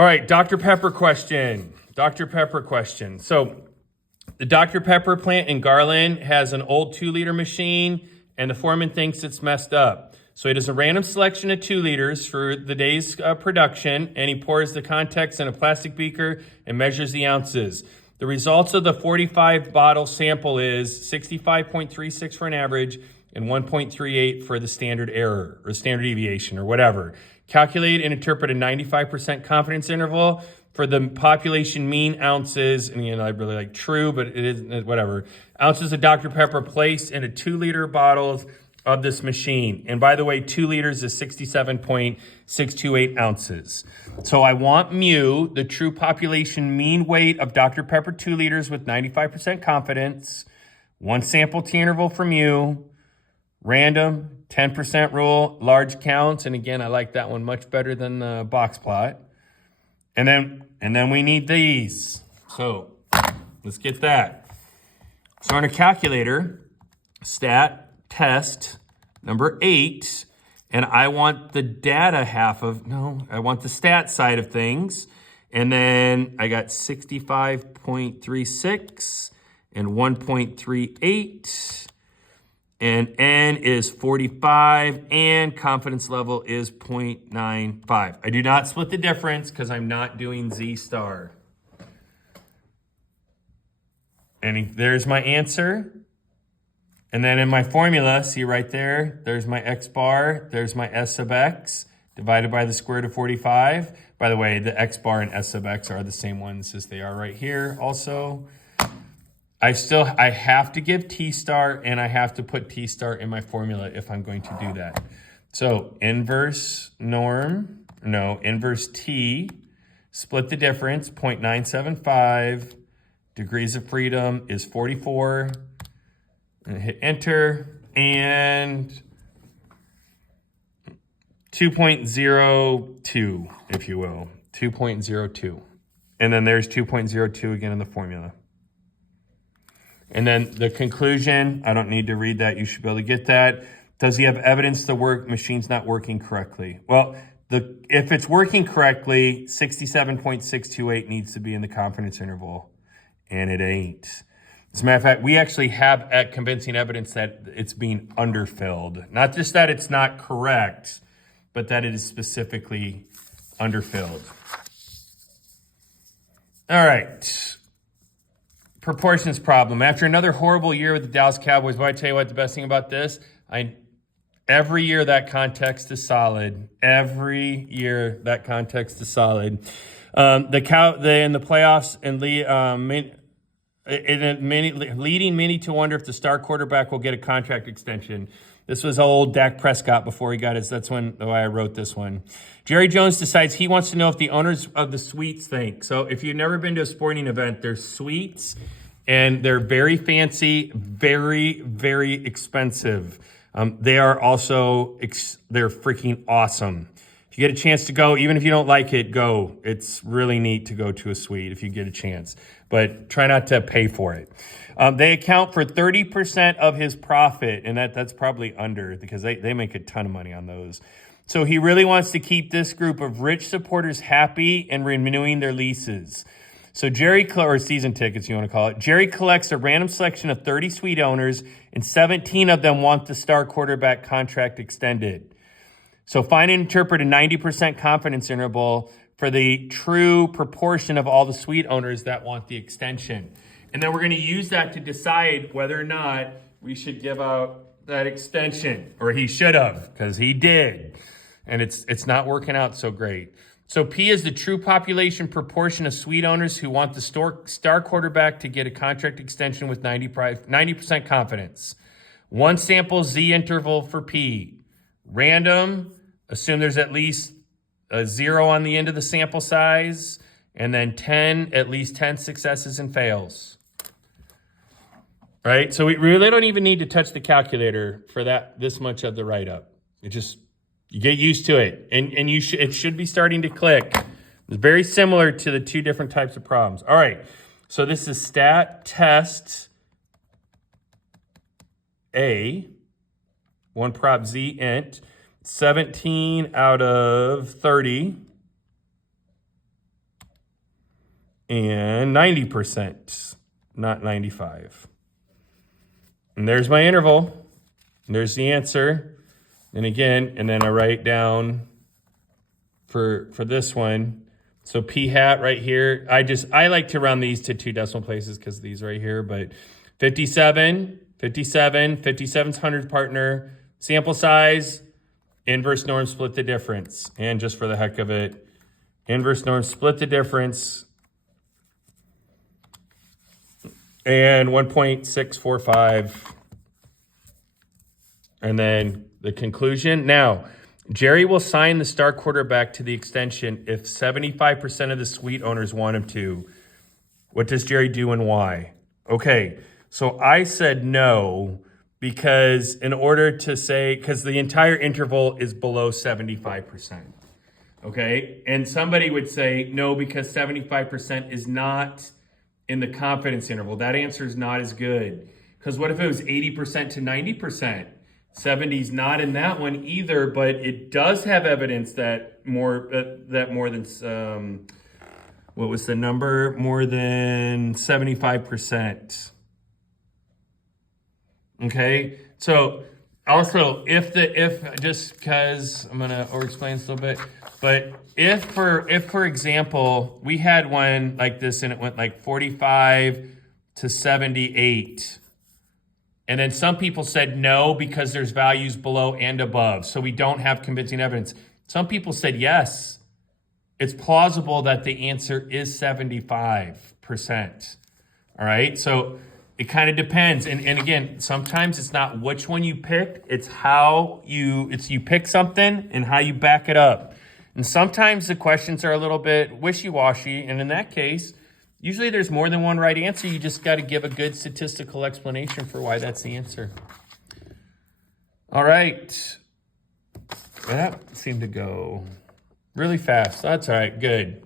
All right, Dr. Pepper question. Dr. Pepper question. So the Dr. Pepper plant in Garland has an old 2-liter machine, and the foreman thinks it's messed up. So he does a random selection of 2 liters for the day's production, and he pours the contents in a plastic beaker and measures the ounces. The results of the 45 bottle sample is 65.36 for an average and 1.38 for the standard error or standard deviation or whatever. Calculate and interpret a 95% confidence interval for the population mean ounces, and I really like true, but it is whatever. Ounces of Dr. Pepper placed into 2-liter bottles of this machine. And by the way, 2 liters is 67.628 ounces. So I want mu, the true population mean weight of Dr. Pepper 2 liters with 95% confidence, 1 sample T interval for mu, random, 10% rule, large counts. And again, I like that one much better than the box plot. And then we need these. So let's get that. So on a calculator, stat test number 8, and I want the data I want the stat side of things. And then I got 65.36 and 1.38. And N is 45, and confidence level is 0.95. I do not split the difference because I'm not doing Z star. And there's my answer. And then in my formula, see right there, there's my X bar, there's my S sub X, divided by the square root of 45. By the way, the X bar and S sub X are the same ones as they are right here also. I have to give T star, and I have to put T star in my formula if I'm going to do that. So inverse T, split the difference, 0.975, degrees of freedom is 44, and hit enter, and 2.02, if you will, 2.02. And then there's 2.02 again in the formula. And then the conclusion, I don't need to read that. You should be able to get that. Does he have evidence the machine's not working correctly? Well, if it's working correctly, 67.628 needs to be in the confidence interval, and it ain't. As a matter of fact, we actually have convincing evidence that it's being underfilled. Not just that it's not correct, but that it is specifically underfilled. All right. Proportions problem. After another horrible year with the Dallas Cowboys, I tell you what, the best thing about this, every year that context is solid. Every year that context is solid. In the playoffs and leading many to wonder if the star quarterback will get a contract extension. This was old Dak Prescott before he got his. That's why I wrote this one. Jerry Jones decides he wants to know if the owners of the suites think. So if you've never been to a sporting event, there's suites, and they're very fancy, very, very expensive. They are also, they're freaking awesome. If you get a chance to go, even if you don't like it, go. It's really neat to go to a suite if you get a chance. But try not to pay for it. They account for 30% of his profit, and that's probably under because they make a ton of money on those. So he really wants to keep this group of rich supporters happy and renewing their leases. So or season tickets, you want to call it. Jerry collects a random selection of 30 suite owners, and 17 of them want the star quarterback contract extended. So find and interpret a 90% confidence interval for the true proportion of all the suite owners that want the extension. And then we're going to use that to decide whether or not we should give out that extension, or he should have, because he did. And it's not working out so great. So P is the true population proportion of suite owners who want the star quarterback to get a contract extension with 90% confidence. 1 sample Z interval for P. Random, assume there's at least a 0 on the end of the sample size, and then at least 10 successes and fails. Right? So we really don't even need to touch the calculator for this much of the write-up. You get used to it, and it should be starting to click. It's very similar to the 2 different types of problems. All right, so this is stat test A, 1 prop Z int, 17 out of 30. and 90%, not 95. And there's my interval. And there's the answer. And again, and then I write down for this one. So p hat right here. I like to round these to 2 decimal places because these right here, but 57's 100th partner, sample size, inverse norm split the difference. And just for the heck of it, inverse norm split the difference. And 1.645. And then the conclusion. Now, Jerry will sign the star quarterback to the extension if 75% of the suite owners want him to. What does Jerry do and why? Okay, so I said no because in order to say, because the entire interval is below 75%. Okay, and somebody would say no because 75% is not in the confidence interval. That answer is not as good. Because what if it was 80% to 90%? 70's not in that one either, but it does have evidence that more than what was the number? More than 75%. Okay, so also if just because I'm gonna over-explain this a little bit, but if for example we had one like this and it went like 45 to 78. And then some people said no because there's values below and above. So we don't have convincing evidence. Some people said yes. It's plausible that the answer is 75%. All right. So it kind of depends. And again, sometimes it's not which one you picked. It's how you pick something and how you back it up. And sometimes the questions are a little bit wishy-washy. And in that case, usually there's more than one right answer. You just got to give a good statistical explanation for why that's the answer. All right. That seemed to go really fast. That's all right. Good.